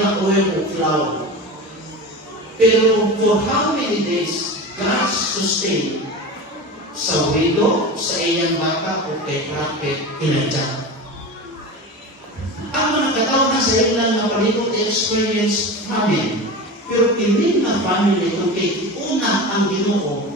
na oil o flour. Pero for how many days God sustain sa widow, sa iyang bata o kay prophet Elijah? Ang mga katao na sa ilang na palibot experience famine. Pero hindi na family kung kay una ang Ginoo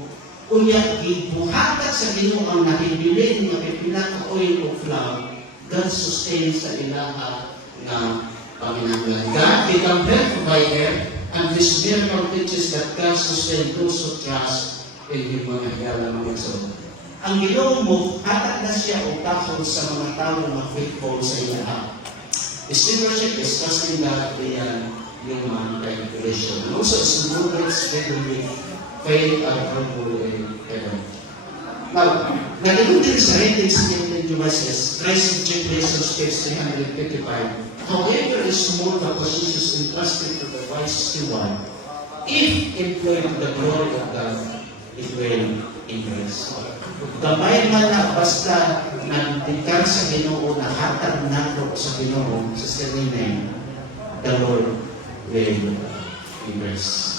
kunya gibuhatag sa Ginoo ang nahibilin nga pipila ka oil o flour. God sustain sa ilaha na paminanglan. God become their provider, and this miracle teaches that God sustain those who trust in Him mga higala mga igsoon. Ang Ginoo mo, hatag na siya o takot sa mga tao na faithful sa ilaha. Discipleship is trusting God beyond human calculation. And also, it's the words that we faith and humble in heaven. Now, nagiging din sa ratings in devices, Christ Generation Space 355. However, is more the positions entrusted to the wise steward. If employed to the glory of God, it will increase. Gamay man na basta nagdikar sa Ginoo, nahatag nato sa Ginoo, sa sarili, the Lord will increase.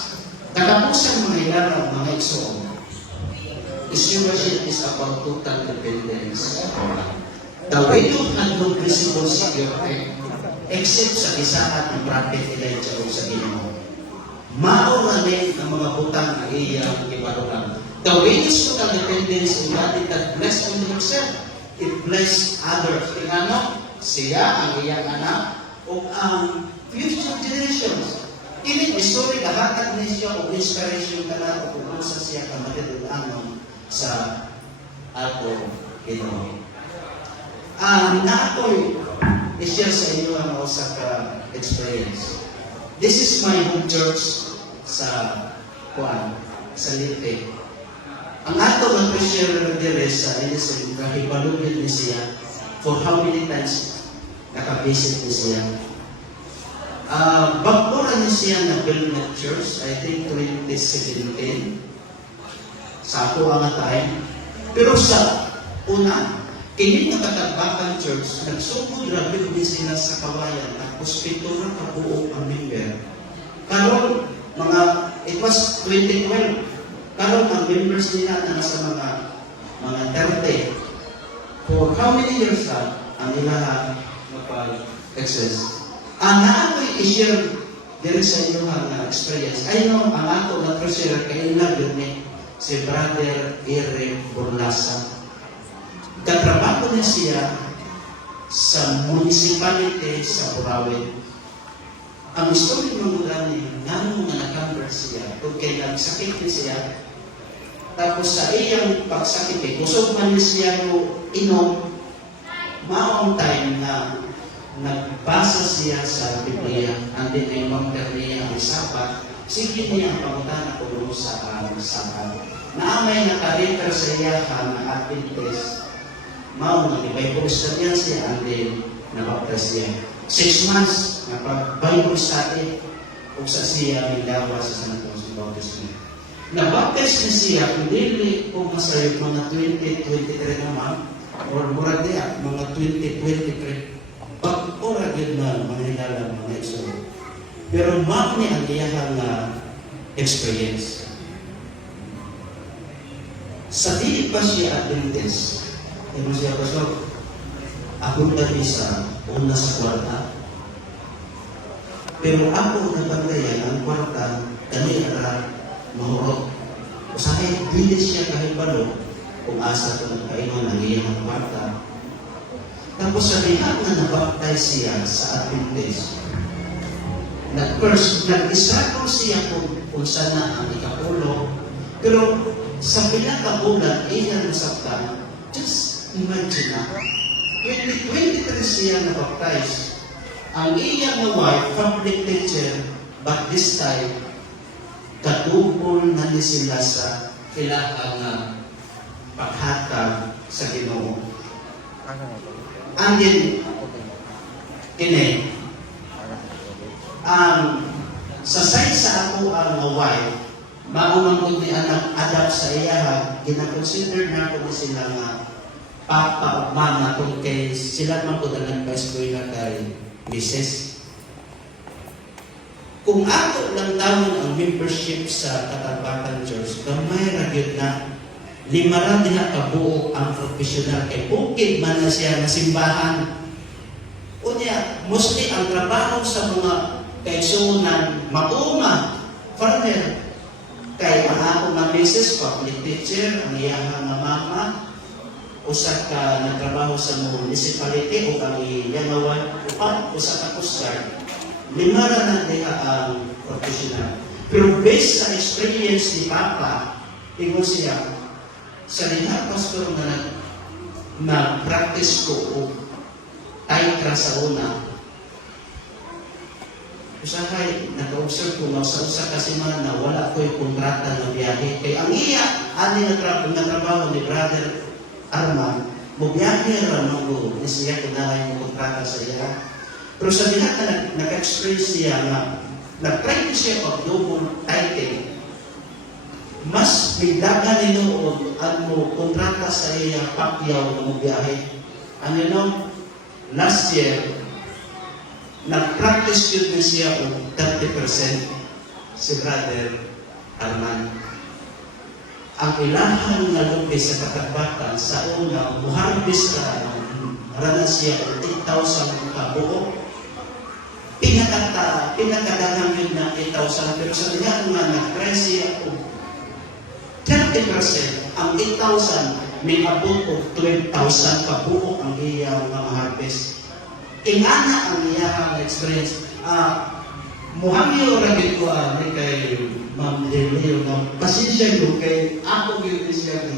Katapusan mga ilarang mga igsoon, stewardship is about total dependence on God. The widow had no visible security except sa isahat ng prophet Elijah o sa Ginoo. Mao rin ang mga butang na iyang ibarulan. The widow's total dependence on God that blessed on himself, it blessed others. Tingano, siya, ang iyang anak, o ang future generations. Ini story kahatag ni siya o inspiration ka na o kung sa siya ka matitulanon sa ato Ginoo. Naako'y i-share sa inyo ang usa ka experience. This is my home church sa Kuan, sa Lite. Ang ato ang preacher dire sa Innocent, kahibalugin ni siya for how many times nakabisit ni siya. Bago na niya siya na-build na church, I think 2017, sa ako ang time. Pero sa una, kini nakatagbakan church, nagsugod rabi din sila sa kawayan, tapos pito na kabuo ang member. Karon, it was 2012, karon ang members nila na nasa mga 30. For how many years na ang ilaha mag-access? Ang naako'y i-share din sa inyo ang experience. I know, ang ato na treasurer kayo na yun si Brother Eric Burlasa. Katrabaho niya siya sa municipality sa Burawin. Ang story ng gani, nga mga nakamber siya, kung kaya nagsakit niya siya, tapos sa iyang pagsakit, kusog man niya siya inom, maong time na nagbasa siya sa Biblia, and then ay mamper niya ang Sabat, sige niya ang pangutana kung sa Sabat. Naamay nakarefer sa iya na Adventist, mao na Bible study siya, and then nabaptas siya. 6 months, napag-Bible study, kung sa siya Mindawa sa San Antonio Bautista. Nabaptas niya siya, hindi kung masayot mga 2023 naman, or murag niya, mga 2023. Pag-ora yun na mga hilalang mga igsoon. Pero mao ni ang iyahang experience. Sa di pa siya Adventist, mo siya pasok, ako dati sa una sa kwarta. Pero ako nabantayan ang kwarta, kami na mahurot. Usakay, bilis siya kahibalo kung asa ito nagkainon ang iyang kwarta. Tapos sa rehab na nabaptize siya sa Adventist, nag-struggle siya kung saan na ang ikapulo. Pero sa pinakabulan, iya nasaktan, just imagine na, 2023 siya nabaptize. Ang iyang wife, public teacher, but this time, katupol na ni sila sa kailangan paghatag sa Ginoo. And then, sa side sa ako ang wife, maunang kung di anak adapt sa iya, gina-consider na kung sila nga papa o mama kung kay sila man po na nagpa-eskwela kay Mrs. kung ato lang tawon ang membership sa Katarbakan Church, gamay ra gyud na lima ra diha ka buo ang professional kay bukid man na siya na simbahan. Unya, mostly ang trabaho sa mga kaigsuonan mauma, farmer, kay ang ako nga misis, public teacher, ang iyang nga mama, usa ka nagtrabaho sa municipality o ang iyang upat, usa ka coast guard. Lima ra na diha ang professional. Pero based sa experience ni Papa, ingon siya, sa diha pastor na na-practice ko o taikra sa una, usahay, nag-observe ko nga sa usa ka semana wala ko'y kontrata na biyahe. Kaya ang iya, ani nagtrabaho ni Brother Arman, mubiyahe ra mo ni siya kinahay mo kontrata sa iya. Pero sa diha ka nag-experience siya na nag-try siya pag-double title. Mas bigdagan ninoon ang mo kontrata sa iya pakyaw na mubiyahe. Ano no? Last year, nag-practice yun na siya o 30% si Brother Arman. Ang ilahan na lupi sa Katarbakan sa una, muharbis na siya o 8,000 kabuo. Pinakadalang yun na 8,000, pero sa niya nga nag-try siya o 30%, ang 8,000 may abot o 12,000 kabuo ang iyang mga harvest. Ingana ang iyang experience. Muhangyo ragit ko kay Ma'am Delio na pasensya ko kay ako yun siya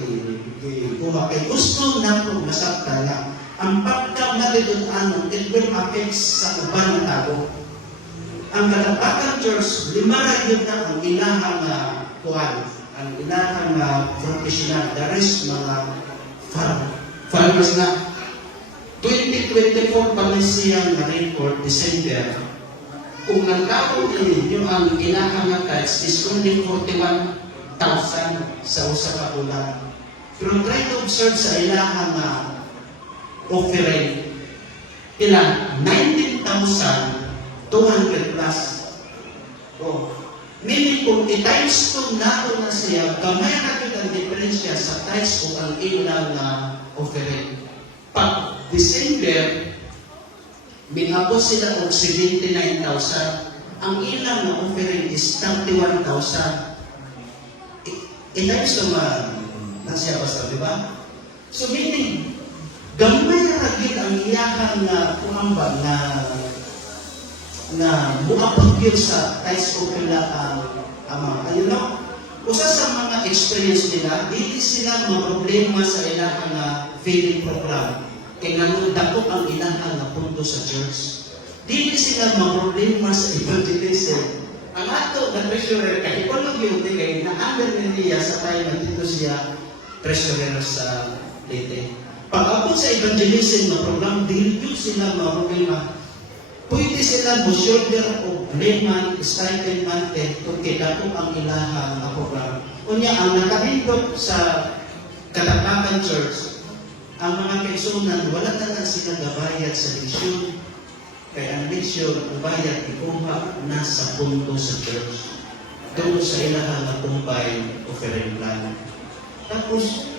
kuha kay gusto na ko masakta na ang pagkamatitunan it will affect sa uban ng tao. Ang Katarbakan Church, lima ra yun na ang ilahang kuhan, ang ilahang professional, the rest mga farmers na 2024 pa rin siyang na-report, December, kung nagkakaroon ninyo ang ilahang tithes is only 41,000 sa usa ka bulan. Pero try to observe sa ilahang offering, ilan? 19,200 plus. Oh. Meaning kung i-times 2 na siya, kamay na ang diferensya sa tithes o ang ilang offering. Pag December, binabot sila og 79,000. Ang ilang na offering is 31,000. I-times naman na siya basta, di ba? So meaning, gamay ragil ang iyahang kumamba na muapagil sa ties o pila ang amang. Ayun no? Usa sa mga experience nila, hindi sila problema sa ilahang feeding program. Kaya nanundakot ang ilahang punto sa church. Hindi sila problema sa evangelism. Ang ato na treasurer, kahit walang yun, kaya na-under niya sa tayo na dito siya treasurer sa Leyte. Pag-abot sa evangelism na program, dito sila problema. Pwede sila mo-shoulder o layman, stipend monthly, kung kailangan ang ilahang program. Kunya, ang nakahindot sa Katarbakan Church, ang mga kaigsuonan, wala na sila gabayad sa leksyon. Kaya ang leksyon, ang bayad, ikuha na sa punto sa church. Doon sa ilahang combined offering plan. Tapos,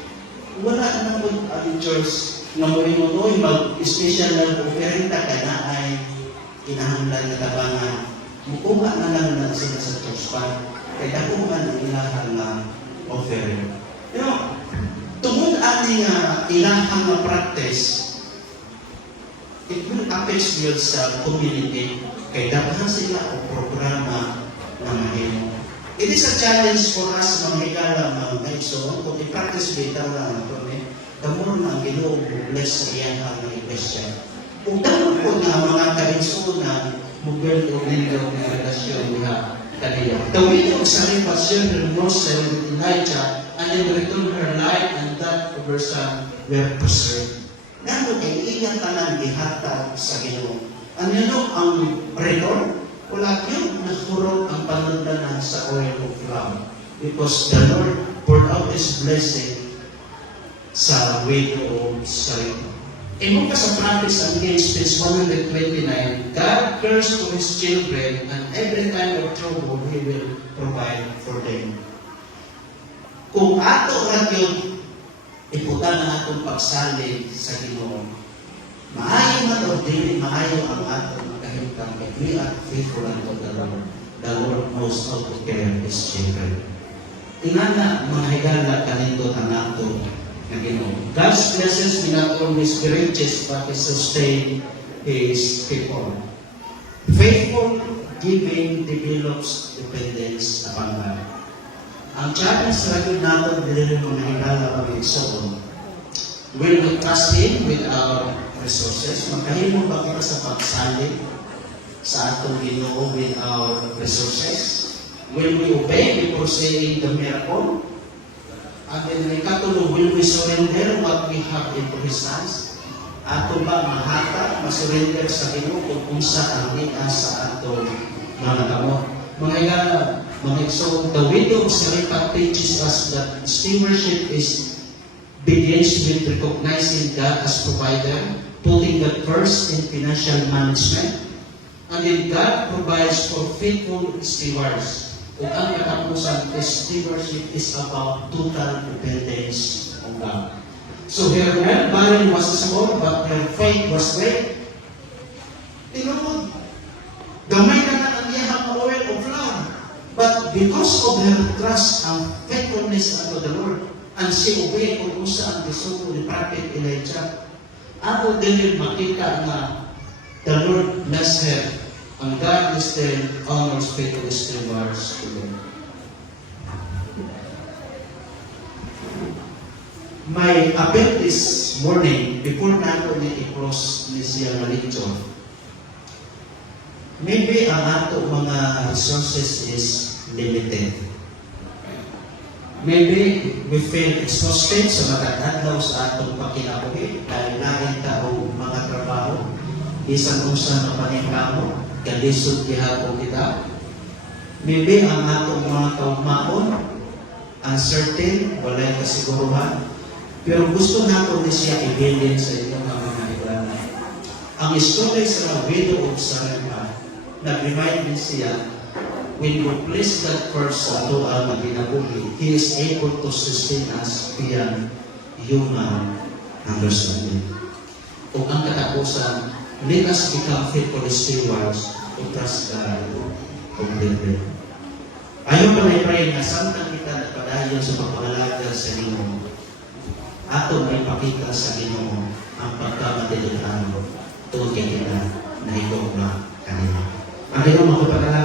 wala na po ang church na mo-imonoy mag-special na offering ta kana ay kinahanglan na tabangan. Mukuha na lang na sila sa church pa. Kaya ako man ang ilahang offering. You know, tungod aning ilahang practice, it will affect you sa community. Kaya dapat sila o programa na mahimo. It is a challenge for us mga higala mga kaigsoon kung i-practice bita na ito damon na ang Ginoo bless sa iyang mga iglesia. Kung damon po na mga kaigsoon na mugel o nindog na relasyon na kanila. Tawid ang sa repasyon ng Moses with Elijah and then return her life and that of her son were preserved. Nano kay ingat tanan gihatag sa Ginoo. Ano ang return? Wala yun, nagpurot ang panundanan sa oil of love. Because the Lord poured out His blessing sa widow o sa rito. Imo pa sa prophets against Psalms 129, God cares for His children and every time of trouble, He will provide for them. Kung ato ra gyud iputan ang atong pagsalig sa Ginoo, maayo man o dili maayo ang atong makahimtang, if we are faithful unto the Lord, the Lord knows how to care His children. Ingana mga higala kanindot ang ato na Ginoo. God's blessings may not always be riches, but He sustain His people. Faithful giving develops dependence upon God. Ang challenge sa rin natin dili mga higala pag-igsoon, will we trust Him with our resources? Magkahimo ba kita sa pagsalig sa atong Ginoo with our resources? Will we obey before saying the miracle? And then ikatulo, will we surrender what we have into His hands? Ato ba mahata, masurrender sa Ginoo kung unsa ang nia sa atong mga kamot? Mga higala, mga igsoon, the widow of Sarepta teaches us that stewardship begins with recognizing God as provider, putting God first in financial management, and then God provides for faithful stewards. Kung ang katapusan, stewardship is about total dependence on God. So her barren was small, but her faith was great. Tinunod, gamay na ang iyahang oil of flour. But because of her trust and faithfulness unto the Lord, and she obeyed kung usa ang gisugo ni Prophet Elijah, ako din makita na the Lord bless her, and God still honors faithful stewards to them. My appeal this morning, before na ako i-cross ni siya na lecture, maybe ang ato mga resources is limited. Maybe we feel exhausted sa matag-adlaw sa atong pakinabuhi dahil laging taong mga trabaho, isang usa na paningkamo, kalisod gihapon kita. Maybe ang atong mga kaugmaon, uncertain, walay kasiguruhan, pero gusto nato ni siya i-bilin sa inyong mga ibrana. Ang story sa widow of Sarepta, nag-remind din siya, when we place God first sa ato ang ginabuhi, He is able to sustain us beyond human understanding. Kung ang katapusan, let us become faithful stewards to trust God completely. Ayaw pa na i-pray na samtang kita nagpadayon sa pagpangalaga sa Ginoo, ato may pakita sa Ginoo ang pagkamadilitano tungkol kay kita na ikaw na kanina. Ang Ginoo magpapalala